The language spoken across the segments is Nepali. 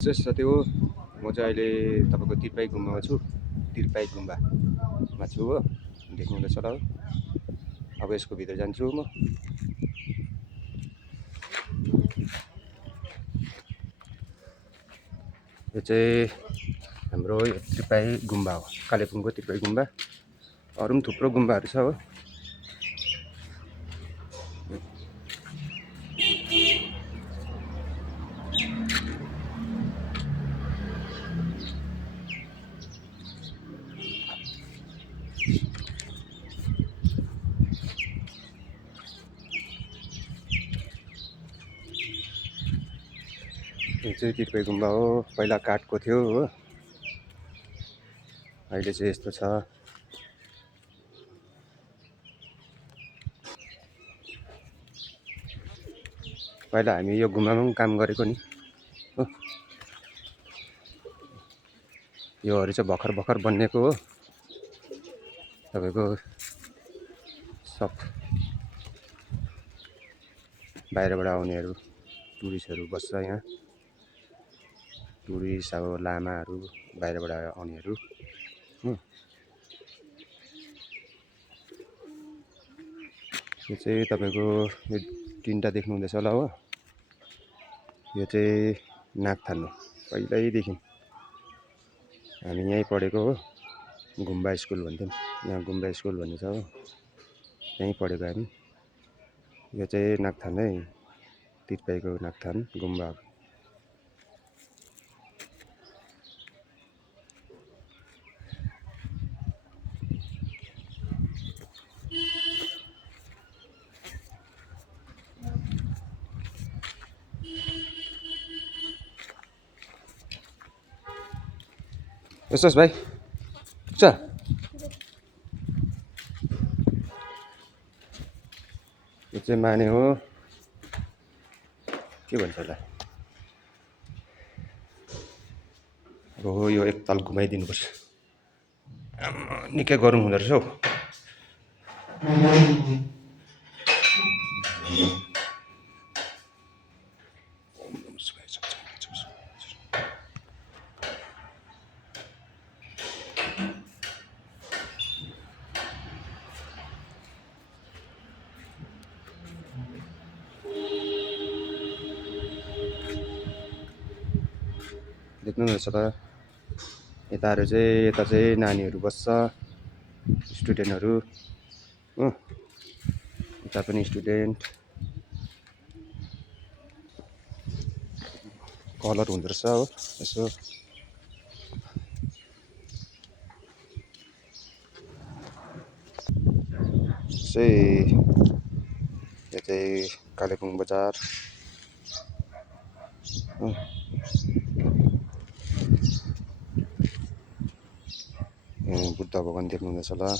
विशेष साथी हो म चाहिँ अहिले तपाईँको तिरपाई गुम्बामा छु। तिरपाई गुम्बामा छु हो, देख्नुहुँदैछ होला हो। अब यसको भित्र जान्छु म। यो चाहिँ हाम्रो तिरपाई गुम्बा हो, कालेबुङको तिरपाई गुम्बा। अरू पनि थुप्रो गुम्बाहरू छ हो। यो चाहिँ तिरपाई गुम्बा हो, पहिला काठको थियो हो, अहिले चाहिँ यस्तो छ। पहिला हामी यो गुम्बामा पनि काम गरेको नि हो। योहरू चाहिँ भर्खर भर्खर बनिएको हो। तपाईँको सब बाहिरबाट आउनेहरू टुरिस्टहरू बस्छ यहाँ। टुरिस्ट अब लामाहरू बाहिरबाट आउनेहरू हो। यो चाहिँ तपाईँको यो तिनवटा देख्नुहुँदैछ होला हो। यो चाहिँ नागथान हो, पहिल्यैदेखि हामी यहीँ पढेको हो। गुम्बा स्कुल भन्थ्यौँ, यहाँ गुम्बा स्कुल भन्ने छ हो, यहीँ पढेको हामी। यो चाहिँ नागथान है, तिरपाईको नागथान गुम्बा। यस्तोस् भाइ छ। यो चाहिँ माने हो, के भन्छ होला। अब हो यो एकताल घुमाइदिनुपर्छ, निकै गरौँ हुँदो रहेछ हौ। देख्नुहुँदैछ त, यता चाहिँ नानीहरू बस्छ, स्टुडेन्टहरू हो। यता पनि स्टुडेन्ट। कलर हुँदो रहेछ हो यसो। यो चाहिँ कालेबुङ बजार हो। बुद्ध भगवान देख्नुहुँदैछ होला।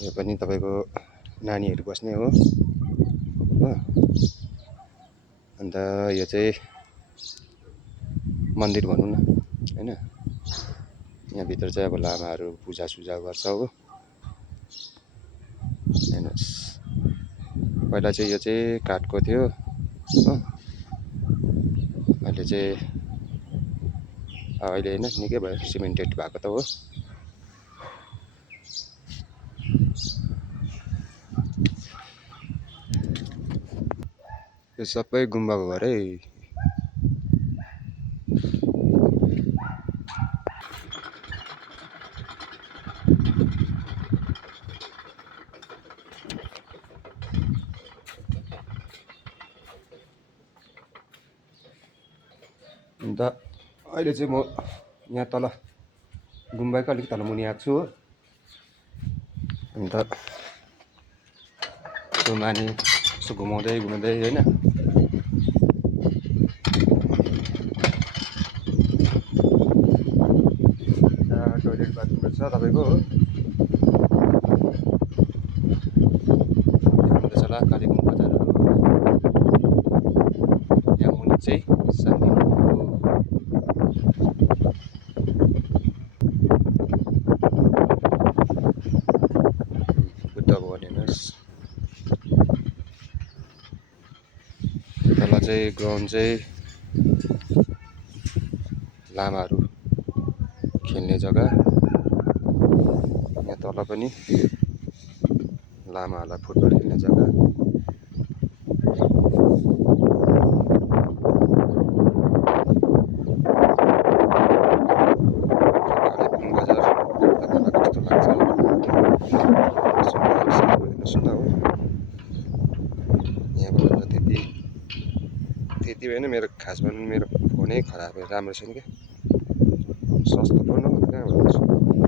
यो पनि तपाईँको नानीहरू बस्ने हो। अन्त यो चाहिँ मन्दिर भनौँ न होइन। यहाँभित्र चाहिँ अब लामाहरू पूजासुजा गर्छ हो। हेर्नुहोस्, पहिला चाहिँ यो चाहिँ काठको थियो हो, अहिले चाहिँ अहिले होइन निकै भयो सिमेन्टेड भएको त हो। यो सबै गुम्बाको घर है। अन्त अहिले चाहिँ म यहाँ तल गुम्बाकै अलिक तल मुनि आएको छु हो। अन्त यसो माने यसो घुमाउँदै होइन। टोइलेट बाथरुमहरू छ तपाईँको हो। देख्नुहुँदैछ होला कालेबुङ बजारहरू। यहाँ मुनि चाहिँ शान्ति चाहिँ ग्राउन्ड चाहिँ लामाहरू खेल्ने जग्गा। यहाँ तल पनि लामाहरूलाई फुटबल खेल्ने जग्गा। कालेबुङ बजार तपाईँलाई कस्तो लाग्छ हेर्नुहोस् न हो। यहाँबाट त्यति भएन, मेरो खासमा मेरो फोनै खराब राम्रो छैन क्या, सस्तो फोन हो कहाँबाट